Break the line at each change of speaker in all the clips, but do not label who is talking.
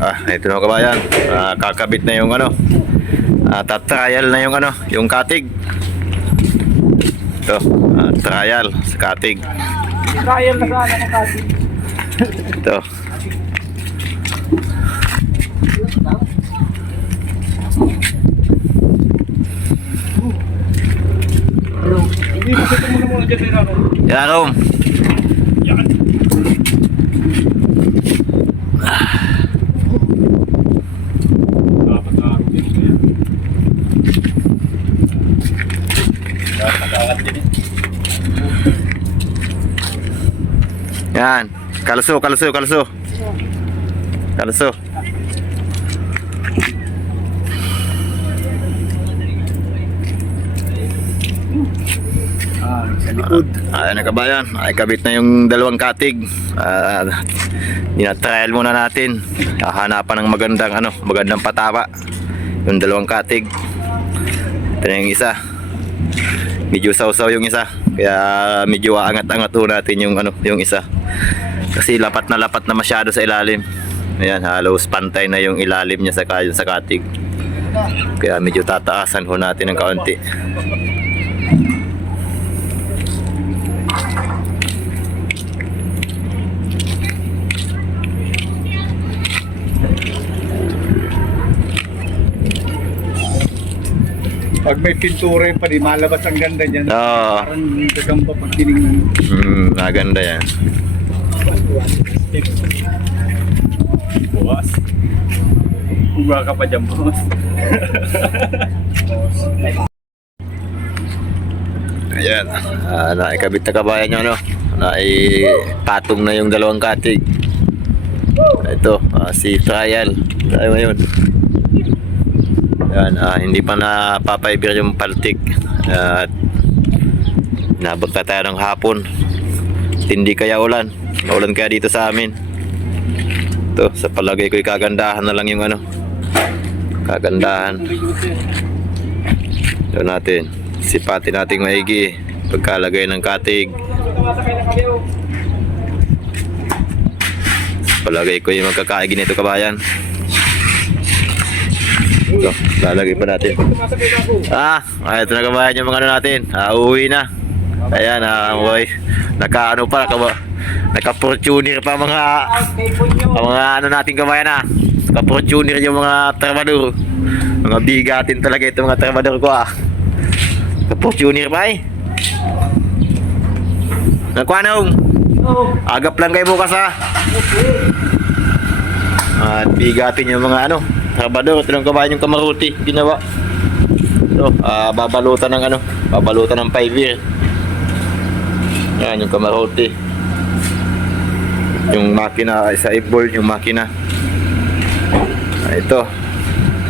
Ah, ito na kabayan. Ah, kakabit na yung ano. Ah, tatrial na yung ano, yung katig. Ito, ah, trial sa katig.
Trial na sana ng kasi.
Ito.
Hindi, pasito mo na muna dyan, Rino.
Yan, Rom.
Yan. Dapat na araw din yan. Dapat nakaangat din eh.
Yan. Kalso, kalso, kalso. Kalso.
Ah, sa likod.
Ayan na kabayan, ay kabit na yung dalawang katig. Ah, dina-trial muna natin. Hahanapan ng magandang ano, magandang pataba. Yung dalawang katig. Ito na yung isa. Medyo sausaw yung isa. Kaya medyo aangat-angat ho natin yung ano, yung isa. Kasi lapat na lapat na masyado sa ilalim. Ayan, halos pantay na yung ilalim niya sa, ka- sa katig. Kaya medyo tataasan ho natin ng kaunti.
Pag may pintura yung pa di malabas ang ganda niyan.
Oo.
Parang gagamba pag tinignan.
Hmm, maganda yan.
Buwas. Uga ka pa dyan, boss.
Ayan. Ah, naikabit na kabayan nyo, ano? Naipatong na yung dalawang katig. Ito, ah, si Trial. Tayo ngayon. Ayan, ah, hindi pa napapaibir yung paltik. At nabot na tayo ng hapon. Hindi kaya ulan. Maulan kaya dito sa amin. Ito, sa palagay ko kagandahan na lang yung ano. Kagandahan. Ito natin. Sipatin natin maigi. Pagkalagay ng katig. Palagay ko yung magkakaigi nito kabayan. Ito, lalagay pa natin. Ah, ay, ito na kabayan yung mga ano natin. Ah, uuwi na. Ayan, ah, boy. Naka ano pa, kaba, naka-fortuner pa mga mga ano natin kabayan ah. Naka-fortuner yung mga trabador. Mga bigatin talaga ito mga trabador ko ah. Naka-fortuner pa eh. Nagkwanong? Agap lang kayo bukas ah. At bigatin yung mga ano, trabador. Ito lang kabayan yung kamaruti. Ginawa. Ito, ah, babalutan ng ano, babalutan ng 5 year. Yan, yung kamarote. Yung makina, sa ibol, yung makina. Ah, ito.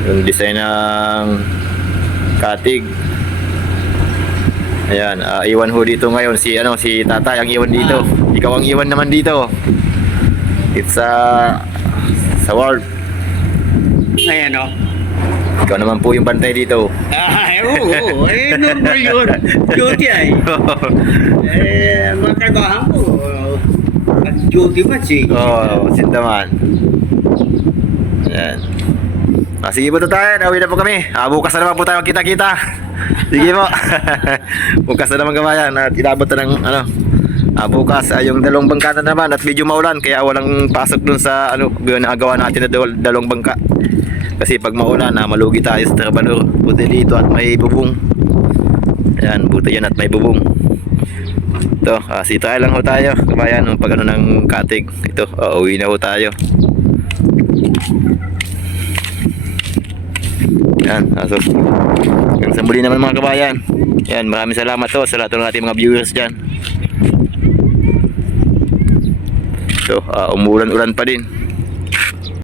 Yung design ng katig. Ayan, ah, iwan ho dito ngayon si ano si Tatay ang iwan dito. Ikaw ang iwan naman dito. It's sa sa world.
Ayan o.
Ikaw naman po yung bantay dito.
Ay, oo. Eh, normal yun. Duty ay. Eh, mga kaibahan ko. At duty pa si.
Oo, oh, sindaman. Ayan. Ah, sige po tayo, nauwi na po kami. Ah, bukas na naman po tayo kita-kita. Sige po. bukas na naman kamayan at inabot na ng ano. Ah, bukas ay yung dalawang bangka na naman at medyo maulan kaya walang pasok dun sa ano, gawa natin na dal- dalawang bangka. Kasi pag maulan, ah, malugi tayo sa trabador. Buti dito at may bubong. Ayan, buti yan at may bubong. Ito, ah, sitay lang ho tayo, kabayan, pag ano ng katig. Ito, ah, uwi na ho tayo. Yan, aso. Hanggang sa muli naman mga kabayan. Yan, maraming salamat to sa lahat ng ating mga viewers dyan. So, ah, umulan-ulan pa din.